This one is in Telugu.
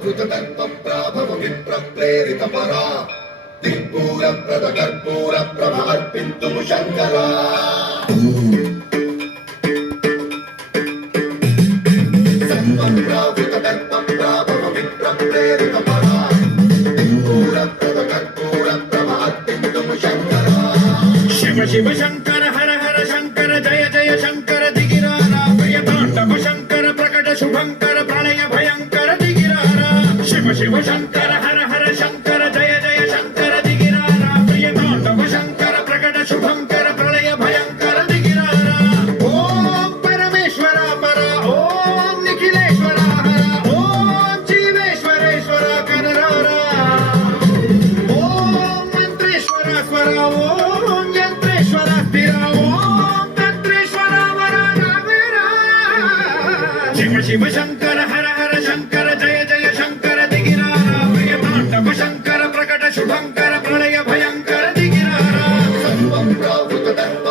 ృతదర్పప్రాభవ విప్రప్రేరిత పరా దిక్పూర ప్రద కర్పూర ప్రభ అర్పింతుము శంకరా సర్వప్రావృతదర్పప్రాభవ విప్రప్రేరిత పరా దిక్పూర ప్రద కర్పూర ప్రభ అర్పింతుము శంకరా శివ శివ శంకర హర హర శంకర జయ జయ శంకర దిగిరారా ప్రియ తాండవ శంకర ప్రకట శుభంకర ప్రళయ భయంకర దిగిరారా శివ శివ శంకర హర హర శంకర జయ జయ శంకర దిగిరారా ప్రియ తాండవ శంకర ప్రకట శుభంకర ప్రళయ భయంకర దిగిరారా ఓం పరమేశ్వర పర ఓం నిఖిలేశ్వర హర ఓం జీవేశ్వరేశ్వర కనరారా ఓం మంత్రేశ్వర స్వర ఓం యంత్రేశ్వర స్థిర ఓం తంత్రేశ్వర వర రావేరా శివ శివ శంకర హర హర శంకర జయ జయ శంకర దిగిరారా ప్రియ తాండవ శంకర ప్రకట శుభంకర ప్రళయ భయంకర దిగిరారా సర్వప్రావృతదర్ప